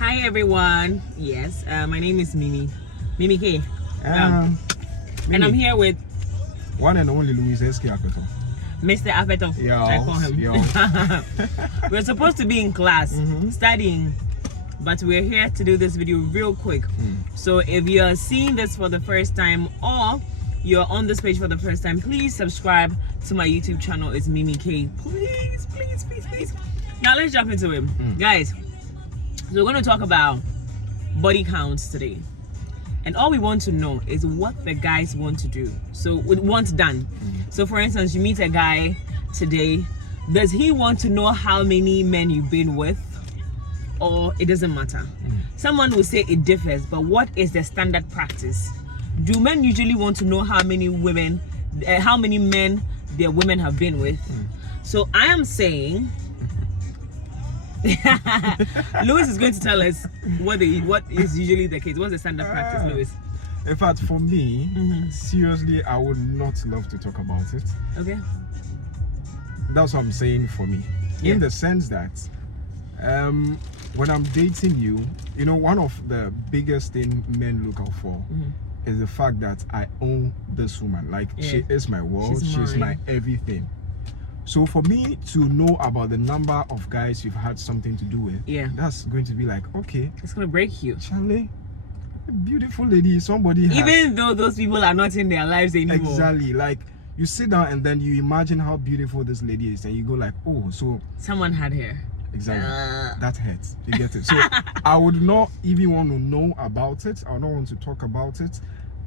Hi everyone. Yes, my name is Mimi K. Mimi. And I'm here with one and only Louis SK Apeto. Mr. Apeto. Yeah, I call him. We're supposed to be in class studying, but we're here to do this video real quick. So if you're seeing this for the first time or you're on this page for the first time, please subscribe to my YouTube channel. It's Mimi K. Please. Now let's jump into it, guys. So we're going to talk about body counts today, and all we want to know is what the guys want to do. So what's done. So for instance, you meet a guy today. Does he want to know how many men you've been with, or it doesn't matter? Someone will say it differs, but what is the standard practice? Do men usually want to know how many women, how many men their women have been with? So I am saying Louis is going to tell us what is usually the case. What's the standard practice, Louis? In fact, for me, seriously, I would not love to talk about it. Okay. That's what I'm saying for me. Yeah. In the sense that when I'm dating you, you know, one of the biggest thing men look out for is the fact that I own this woman. Like, she is my world, she's my everything. So for me to know about the number of guys you've had something to do with, that's going to be like, okay, it's going to break you. Charlie, beautiful lady, somebody has... Even though those people are not in their lives anymore. Exactly. Like, you sit down and then you imagine how beautiful this lady is, and you go like, oh, so... someone had her. Exactly. That hurts. You get it? So I would not even want to know about it. I would not want to talk about it.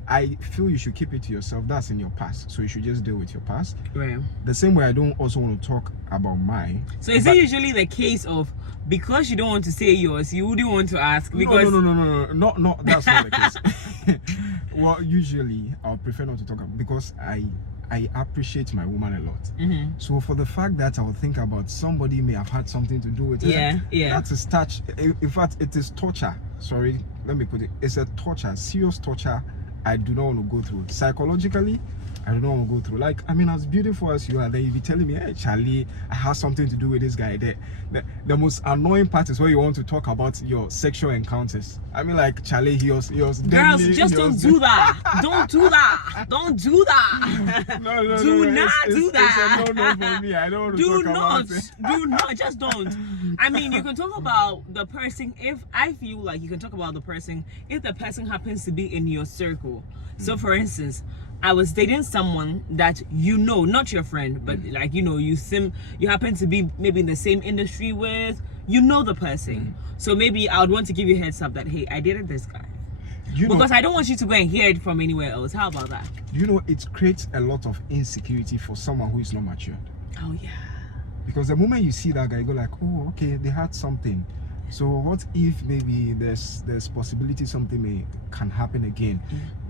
I feel you should keep it to yourself. That's in your past, so you should just deal with your past. Right. The same way I don't also want to talk about mine. So is it usually the case of, because you don't want to say yours, you wouldn't want to ask? Because No, that's not the case. Well, usually I'll prefer not to talk about, because I appreciate my woman a lot. So for the fact that I would think about somebody may have had something to do with it, that is touch. In fact, it is torture. Sorry, let me put it. It's a torture, serious torture. I do not want to go through psychologically. I do not want to go through. Like, I mean, as beautiful as you are, then you be telling me, hey, Charlie, I have something to do with this guy. The most annoying part is where you want to talk about your sexual encounters. I mean, like, Charlie, he was girls, just don't do that. Don't do that. Don't do that. No, do not do that. It's a no for me. I don't want to talk about it. Do not. Just don't. I mean, you can talk about the person if I feel like you can talk about the person if the person happens to be in your circle. So, for instance, I was dating someone that you know, not your friend, but like, you know, you happen to be maybe in the same industry with, you know, the person. So maybe I would want to give you a heads up that, hey, I dated this guy. Because I don't want you to go and hear it from anywhere else. How about that? You know, it creates a lot of insecurity for someone who is not matured. Oh, yeah. Because the moment you see that guy, you go like, oh, okay, they had something. So what if maybe there's possibility something can happen again?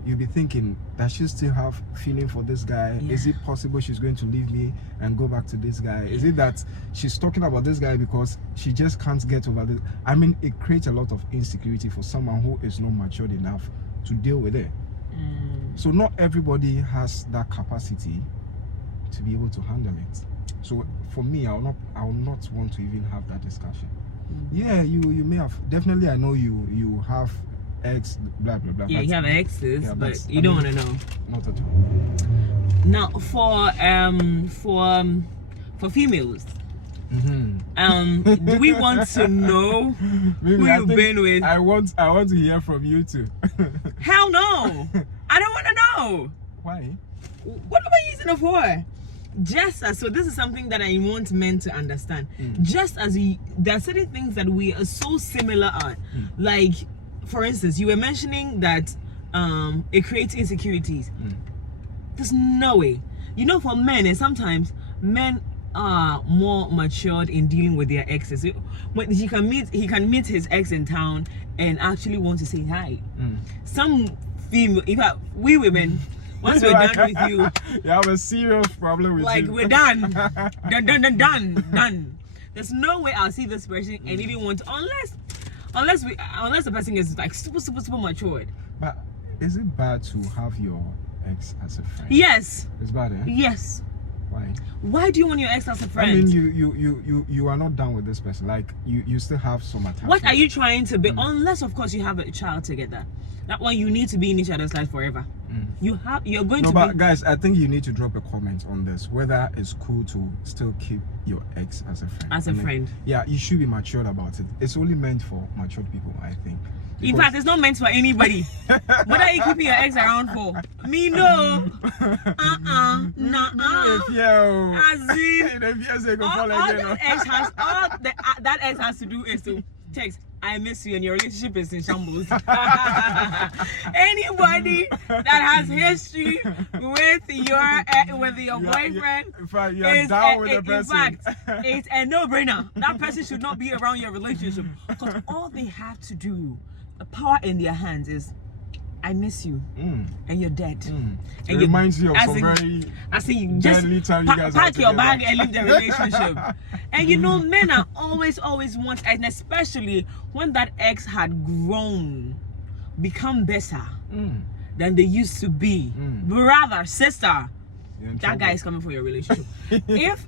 You'll be thinking, does she still have feeling for this guy? Is it possible she's going to leave me and go back to this guy? Is it that she's talking about this guy because she just can't get over this? I mean, it creates a lot of insecurity for someone who is not matured enough to deal with it. So not everybody has that capacity to be able to handle it. So for me, I will not want to even have that discussion. Yeah, you may have, definitely. I know you have ex, blah blah blah. Yeah, you have exes, but you don't want to know. Not at all. Now for females, do we want to know who you've been with? I want to hear from you too. Hell no, I don't want to know. Why? What am I using it for? So this is something that I want men to understand. Just as there are certain things that we are so similar on. Like, for instance, you were mentioning that it creates insecurities. There's no way. You know, for men, and sometimes men are more matured in dealing with their exes. When he can meet his ex in town and actually want to say hi. Some female, in fact, we women, once we're done with you, you have a serious problem with like, we're done. Done. There's no way I'll see this person and even want to, unless the person is like super matured. But is it bad to have your ex as a friend? Yes. It's bad, eh? Yes. Why do you want your ex as a friend? I mean, you are not done with this person. Like you still have some attachment. What are you trying to be? Unless of course you have a child together. That one you need to be in each other's life forever. You're going to but be... guys, I think you need to drop a comment on this, whether it's cool to still keep your ex as a friend. As a friend. Yeah, you should be matured about it. It's only meant for matured people, I think. In fact, it's not meant for anybody. What are you keeping your ex around for? Me no. Nah. As in, that ex has to do is to text, I miss you, and your relationship is in shambles. Anybody that has history with your boyfriend, in fact, you're down with the person. In fact, it's a no-brainer. That person should not be around your relationship, because all they have to do, the power in their hands, is I miss you, and you're dead. And it reminds you of some very deadly time you guys pack your bag and leave the relationship. And you know, men are always want, and especially when that ex had grown, become better than they used to be. Brother, sister, that guy is coming for your relationship. If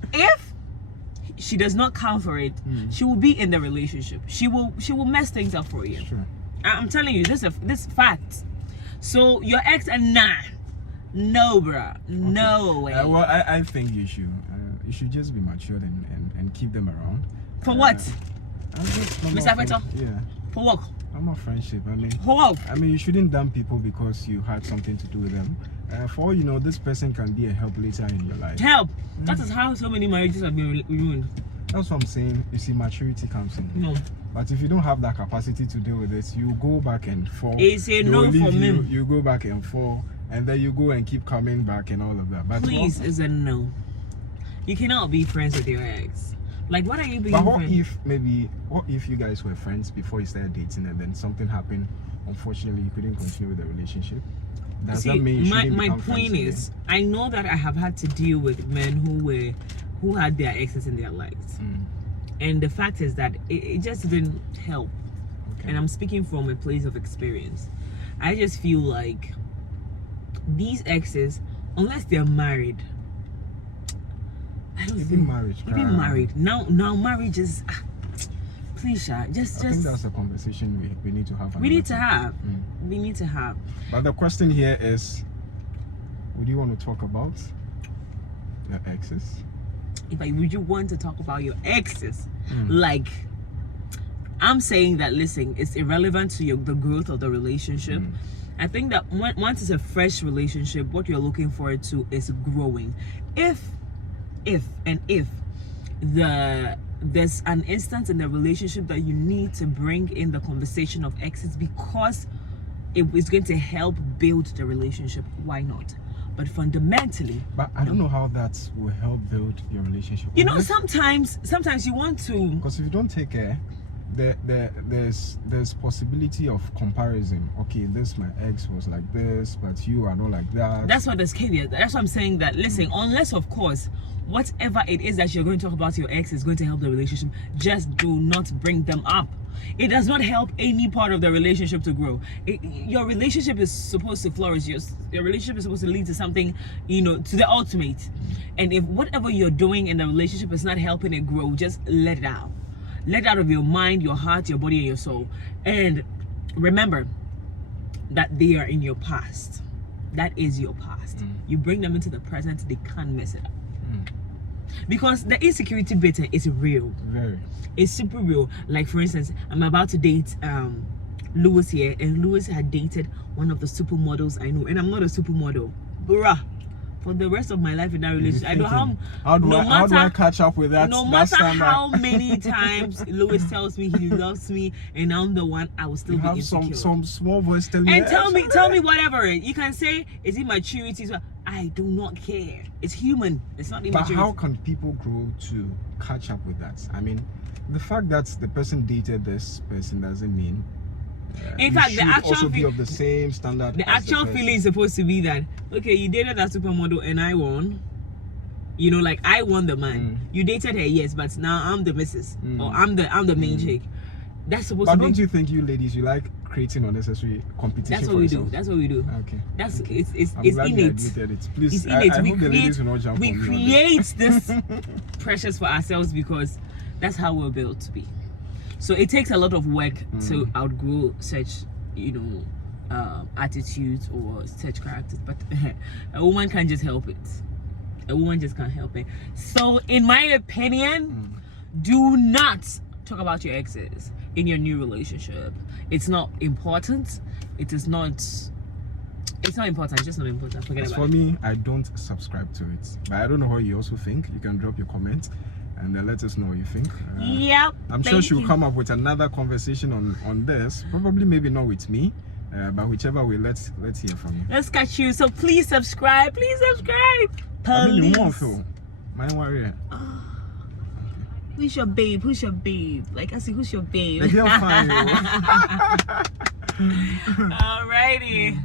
she does not count for it, she will be in the relationship. She will mess things up for you. Sure. I'm telling you, this fact. So your ex and no, bruh, no way. Well, I think you should just be matured and keep them around. For what? Mr. Feto? Yeah. For what? I'm a friendship. I mean, for what? I mean, you shouldn't dump people because you had something to do with them. For all you know, this person can be a help later in your life. Help. That is how so many marriages have been ruined. That's what I'm saying. You see, maturity comes in. No. But if you don't have that capacity to deal with it, you go back and fall. It's a no for me. You go back and fall, and then you go and keep coming back and all of that. But please, it's a no. You cannot be friends with your ex. Like, what are you being? But what if you guys were friends before you started dating, and then something happened? Unfortunately, you couldn't continue with the relationship. Does that mean you shouldn't become friends point is, I know that I have had to deal with men who had their exes in their lives. And the fact is that it just didn't help. Okay. And I'm speaking from a place of experience. I just feel like these exes, unless they're married, I don't think married. Now marriage is please, I think that's a conversation we need to have. We need to have. We need to have. But the question here is, would you want to talk about your exes? Would you want to talk about your exes? Like, I'm saying that, listen, it's irrelevant to the growth of the relationship. I think that once it's a fresh relationship, what you're looking forward to is growing. If there's an instance in the relationship that you need to bring in the conversation of exes because it is going to help build the relationship, why not? But fundamentally, but I don't know how that will help build your relationship. You know, sometimes you want to, because if you don't take care, there's possibility of comparison. Okay, my ex was like this, but you are not like that. That's what there's caveat. That's what I'm saying. That listen, unless of course, whatever it is that you're going to talk about your ex is going to help the relationship, just do not bring them up. It does not help any part of the relationship to grow. Your relationship is supposed to flourish. Your relationship is supposed to lead to something, to the ultimate. And if whatever you're doing in the relationship is not helping it grow, just let it out. Let it out of your mind, your heart, your body, and your soul. And remember that they are in your past. That is your past. You bring them into the present, they can't mess it up. Because the insecurity bit is real. Very. It's super real. Like, for instance, I'm about to date Lewis here, and Lewis had dated one of the supermodels I know, and I'm not a supermodel. Bruh. For the rest of my life in that relationship, I know how do I catch up with that? No matter how many times Lewis tells me he loves me and I'm the one, I will still be insecure. Some small voice telling me. And tell me whatever. You can say, is it maturity? I do not care. It's human. It's not immaturity. But how can people grow to catch up with that? I mean, the fact that the person dated this person doesn't mean in fact, the actual also be of the same standard. The actual feeling is supposed to be that, okay, you dated that supermodel and I won. Like I won the man. You dated her, yes, but now I'm the missus or I'm the main chick. That's supposed But to don't be. you think you ladies, you like creating unnecessary competition? That's what for we yourselves? do. That's what we do. Okay. That's okay. it's I'm glad you innate. admitted it. Please, It's innate. I hope the ladies will not jump we on me on create this pressures for ourselves because that's how we're built to be. So it takes a lot of work to outgrow such, attitudes or such characters. But a woman can't just help it. A woman just can't help it. So, in my opinion, do not talk about your exes in your new relationship. It's not important. It is not. It's not important. It's just not important. Forget As about for it. me, I don't subscribe to it. But I don't know how you also think. You can drop your comment and let us know what you think. Yep. I'm sure thank she'll you. come up with another conversation on this. Probably maybe not with me. But whichever way, let's hear from you. Let's catch you. So please subscribe. Please subscribe. I mean, you Please. won't feel. My worry. Who's your babe? Who's your babe? Like I say, who's your babe? The girl fine. Alrighty.